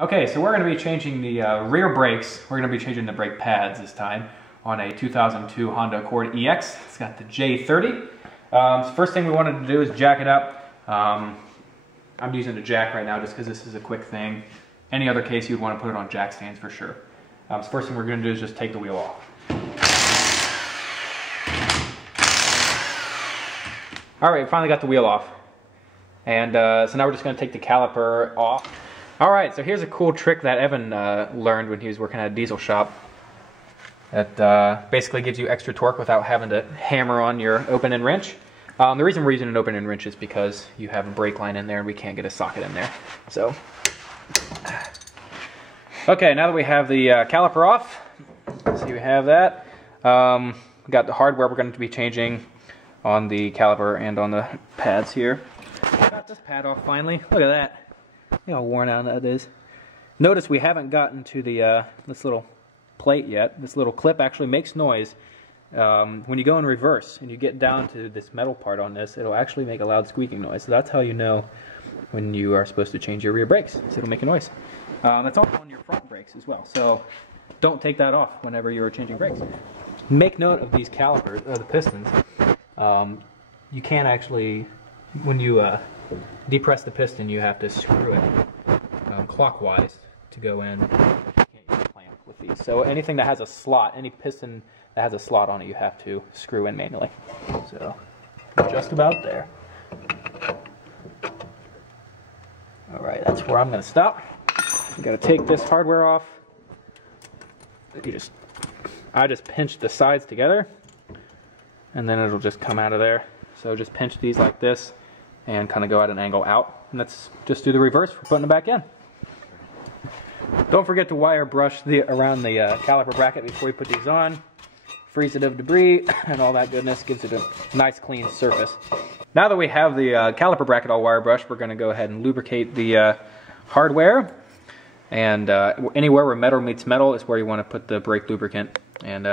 Okay, so we're going to be changing the rear brakes. We're going to be changing the brake pads this time on a 2002 Honda Accord EX. It's got the J30. So first thing we wanted to do is jack it up. I'm using a jack right now just because this is a quick thing. Any other case, you'd want to put it on jack stands for sure. So first thing we're going to do is just take the wheel off. All right, finally got the wheel off. And so now we're just going to take the caliper off. All right, so here's a cool trick that Evan learned when he was working at a diesel shop. That basically gives you extra torque without having to hammer on your open-end wrench. The reason we're using an open-end wrench is because you have a brake line in there and we can't get a socket in there. So, okay, now that we have the caliper off, see we have that. We got the hardware we're going to be changing on the caliper and on the pads here. Got this pad off finally. Look at that. Look how worn out that is. Notice we haven't gotten to the this little plate yet. This little clip actually makes noise. When you go in reverse and you get down to this metal part on this, it'll actually make a loud squeaking noise. So that's how you know when you are supposed to change your rear brakes. So it'll make a noise. That's also on your front brakes as well. So don't take that off whenever you're changing brakes. Make note of these calipers, or the pistons. You can't actually, when you depress the piston, you have to screw it clockwise to go in. You can't use a clamp with these. So anything that has a slot, any piston that has a slot on it, you have to screw in manually. So just about there. All right, that's where I'm going to stop. You got to take this hardware off. I just pinch the sides together, and then it'll just come out of there. So just pinch these like this, and kind of go at an angle out. And let's just do the reverse for putting it back in. Don't forget to wire brush around the caliper bracket before you put these on. Frees it of debris and all that goodness. Gives it a nice clean surface. Now that we have the caliper bracket all wire brushed, we're going to go ahead and lubricate the hardware. And anywhere where metal meets metal is where you want to put the brake lubricant. And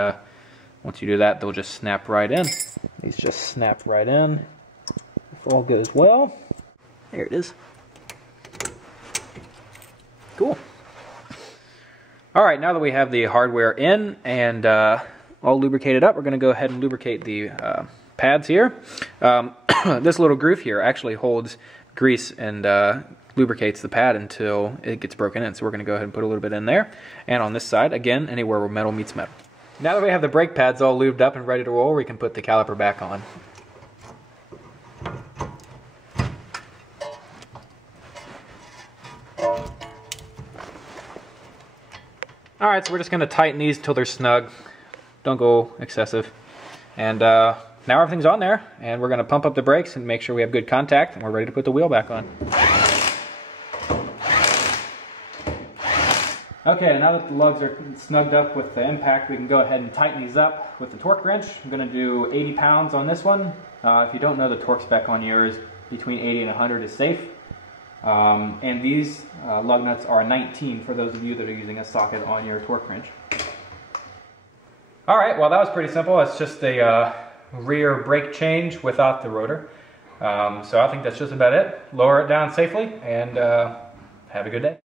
once you do that, they'll just snap right in. These just snap right in. If all goes well. There it is. Cool. Alright, now that we have the hardware in and all lubricated up, we're going to go ahead and lubricate the pads here. This little groove here actually holds grease and lubricates the pad until it gets broken in. So we're going to go ahead and put a little bit in there. And on this side, again, anywhere where metal meets metal. Now that we have the brake pads all lubed up and ready to roll, we can put the caliper back on. Alright, so we're just going to tighten these until they're snug. Don't go excessive. And now everything's on there, and we're going to pump up the brakes and make sure we have good contact, and we're ready to put the wheel back on. Okay, now that the lugs are snugged up with the impact, we can go ahead and tighten these up with the torque wrench. I'm going to do 80 pounds on this one. If you don't know the torque spec on yours, between 80 and 100 is safe. And these lug nuts are 19 for those of you that are using a socket on your torque wrench. Alright, well that was pretty simple. It's just a rear brake change without the rotor. So I think that's just about it. Lower it down safely and have a good day.